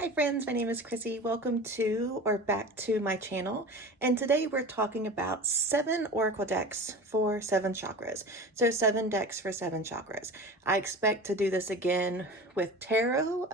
Hi friends, my name is Chrissy. Welcome to or back to my channel. And today we're talking about 7 oracle decks for 7 chakras. So 7 decks for 7 chakras. I expect to do this again with tarot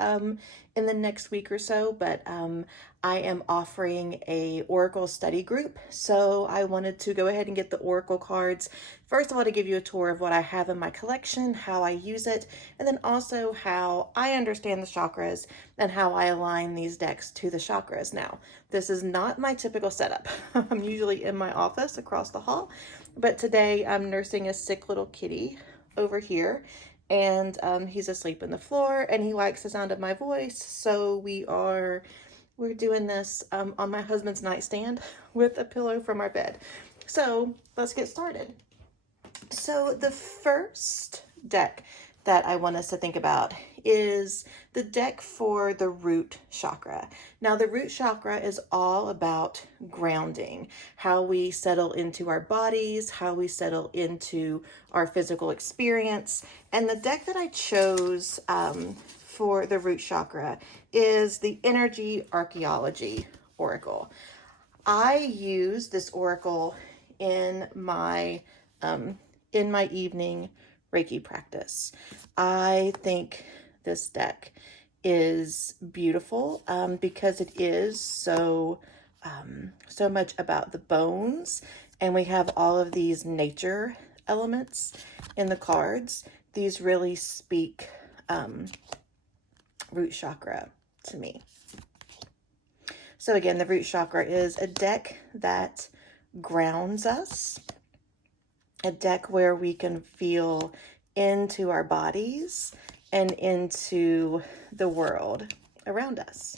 in the next week or so, but I am offering a oracle study group. So I wanted to go ahead and get the oracle cards. First of all, to give you a tour of what I have in my collection, how I use it, and then also how I understand the chakras and how I align these decks to the chakras. Now, this is not my typical setup. I'm usually in my office across the hall, but today I'm nursing a sick little kitty over here, and he's asleep on the floor and he likes the sound of my voice. So we're doing this on my husband's nightstand with a pillow from our bed. So let's get started. So the first deck that I want us to think about is the deck for the root chakra. Now, the root chakra is all about grounding, how we settle into our bodies, how we settle into our physical experience. And the deck that I chose for the root chakra is the Energy Archaeology Oracle. I use this oracle in my evening Reiki practice. I think this deck is beautiful because it is so much about the bones, and we have all of these nature elements in the cards. These really speak root chakra to me. So again, the root chakra is a deck that grounds us, a deck where we can feel into our bodies and into the world around us.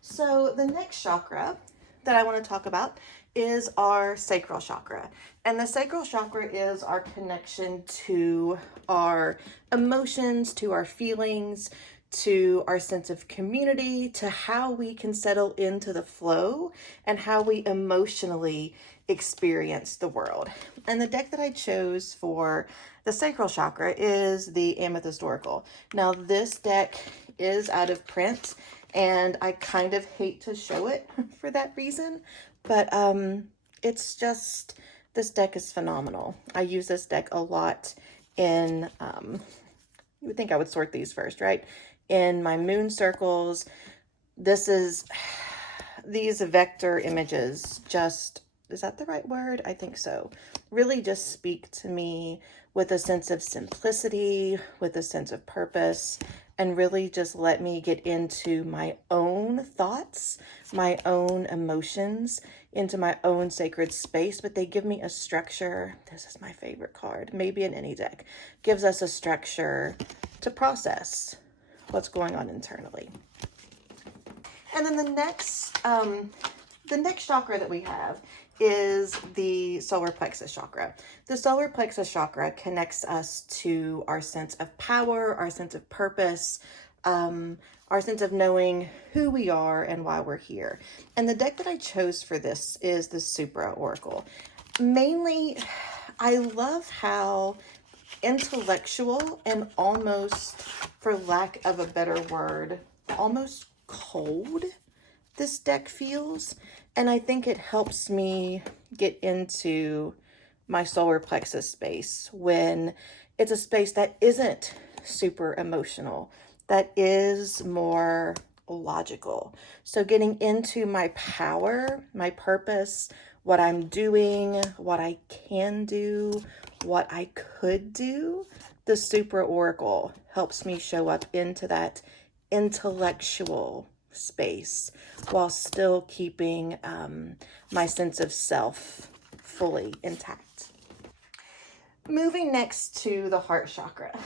So the next chakra that I want to talk about is our sacral chakra. And the sacral chakra is our connection to our emotions, to our feelings, to our sense of community, to how we can settle into the flow and how we emotionally experience the world. And the deck that I chose for the sacral chakra is the Amethyst Oracle. Now, this deck is out of print, and I kind of hate to show it for that reason, but it's just, this deck is phenomenal. I use this deck a lot in, you would think I would sort these first, right? In my moon circles. These vector images just, is that the right word? I think so. Really just speak to me with a sense of simplicity, with a sense of purpose, and really just let me get into my own thoughts, my own emotions, into my own sacred space. But they give me a structure. This is my favorite card, maybe in any deck. Gives us a structure to process what's going on internally. And then the next chakra that we have is the solar plexus chakra. The solar plexus chakra connects us to our sense of power, our sense of purpose, our sense of knowing who we are and why we're here. And the deck that I chose for this is the Supra Oracle. Mainly, I love how intellectual and almost, for lack of a better word, almost cold this deck feels. And I think it helps me get into my solar plexus space when it's a space that isn't super emotional, that is more logical. So getting into my power, my purpose, what I'm doing, what I can do, what I could do, the Supra Oracle helps me show up into that intellectual space while still keeping my sense of self fully intact. Moving next to the heart chakra.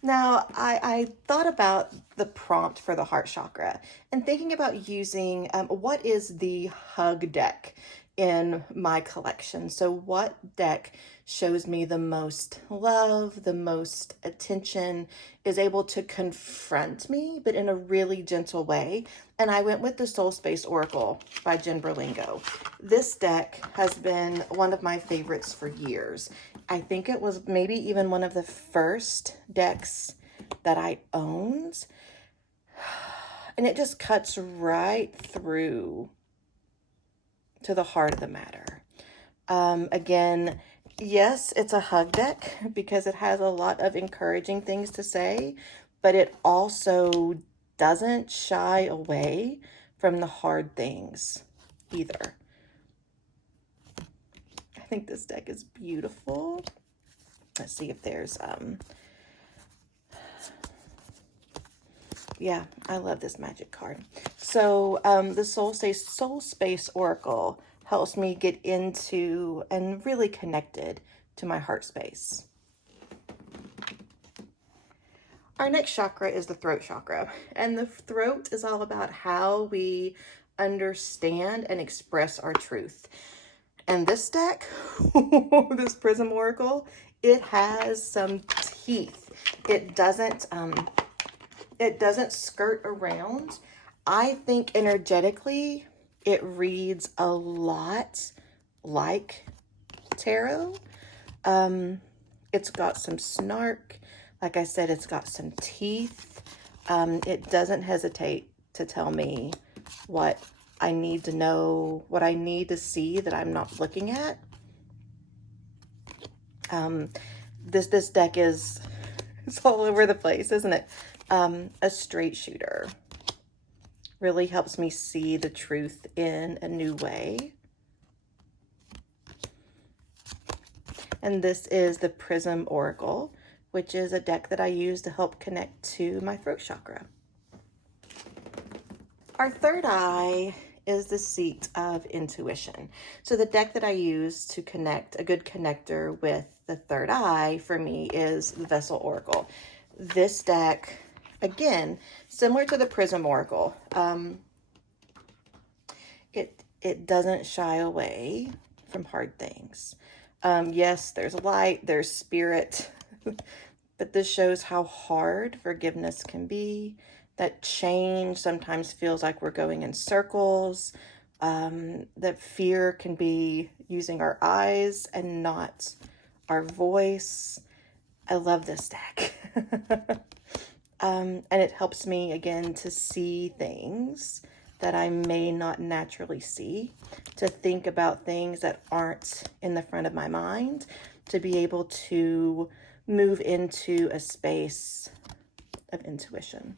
Now, I thought about the prompt for the heart chakra and thinking about using what is the hug deck in my collection. So what deck shows me the most love, the most attention, is able to confront me, but in a really gentle way. And I went with the Soul Space Oracle by Jen Berlingo. This deck has been one of my favorites for years. I think it was maybe even one of the first decks that I owned. And it just cuts right through to the heart of the matter. Again, yes, it's a hug deck because it has a lot of encouraging things to say, but it also doesn't shy away from the hard things either. I think this deck is beautiful. Let's see if there's, yeah, I love this magic card. So the Soul Space Oracle helps me get into and really connected to my heart space. Our next chakra is the throat chakra, and the throat is all about how we understand and express our truth. And this deck, this Prism Oracle, it has some teeth. It doesn't skirt around. I think energetically, it reads a lot like tarot. It's got some snark. Like I said, it's got some teeth. It doesn't hesitate to tell me what I need to know, what I need to see that I'm not looking at. This deck is, it's all over the place, isn't it? A straight shooter. Really helps me see the truth in a new way. And this is the Prism Oracle, which is a deck that I use to help connect to my throat chakra. Our third eye is the seat of intuition. So the deck that I use to connect, a good connector with the third eye for me, is the Vessel Oracle. This deck, again, similar to the Prism Oracle, it doesn't shy away from hard things. Yes, there's light, there's spirit, but this shows how hard forgiveness can be. That change sometimes feels like we're going in circles. That fear can be using our eyes and not our voice. I love this deck. And it helps me, again, to see things that I may not naturally see, to think about things that aren't in the front of my mind, to be able to move into a space of intuition.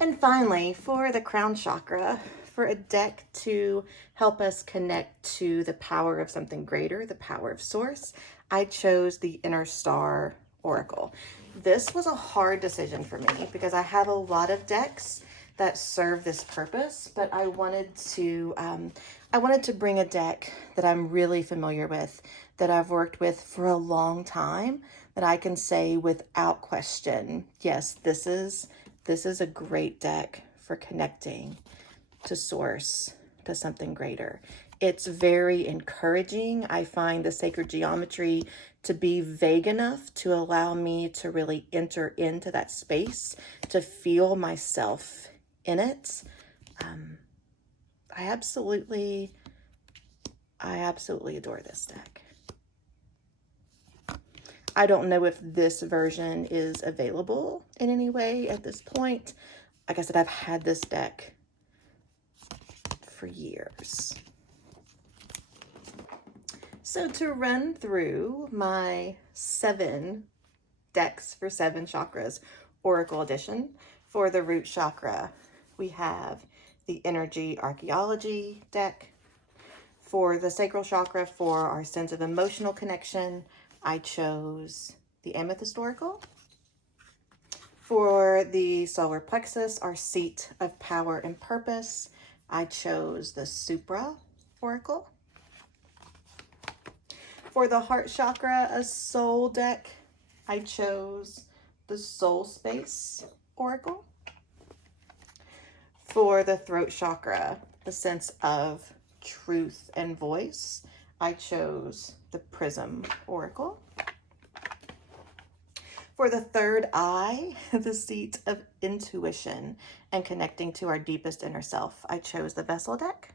And finally, for the crown chakra, for a deck to help us connect to the power of something greater, the power of source, I chose the Inner Star Oracle. This was a hard decision for me because I have a lot of decks that serve this purpose, but I wanted to bring a deck that I'm really familiar with, that I've worked with for a long time, that I can say without question, yes, this is a great deck for connecting to source, to something greater. It's very encouraging. I find the sacred geometry to be vague enough to allow me to really enter into that space, to feel myself in it. I absolutely adore this deck. I don't know if this version is available in any way at this point. Like I said, I've had this deck for years. So to run through my 7 decks for 7 chakras, Oracle Edition, for the root chakra, we have the Energy Archaeology deck. For the sacral chakra, for our sense of emotional connection, I chose the Amethyst Oracle. For the solar plexus, our seat of power and purpose, I chose the Supra Oracle. For the heart chakra, a soul deck, I chose the Soul Space Oracle. For the throat chakra, the sense of truth and voice, I chose the Prism Oracle. For the third eye, the seat of intuition and connecting to our deepest inner self, I chose the Vessel deck.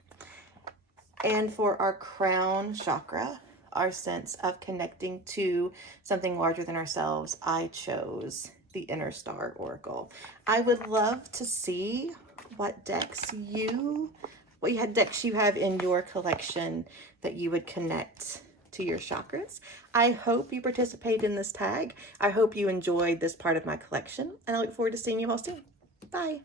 And for our crown chakra, our sense of connecting to something larger than ourselves, I chose the Inner Star Oracle. I would love to see what decks you have in your collection that you would connect to your chakras. I hope you participate in this tag. I hope you enjoyed this part of my collection, and I look forward to seeing you all soon. Bye.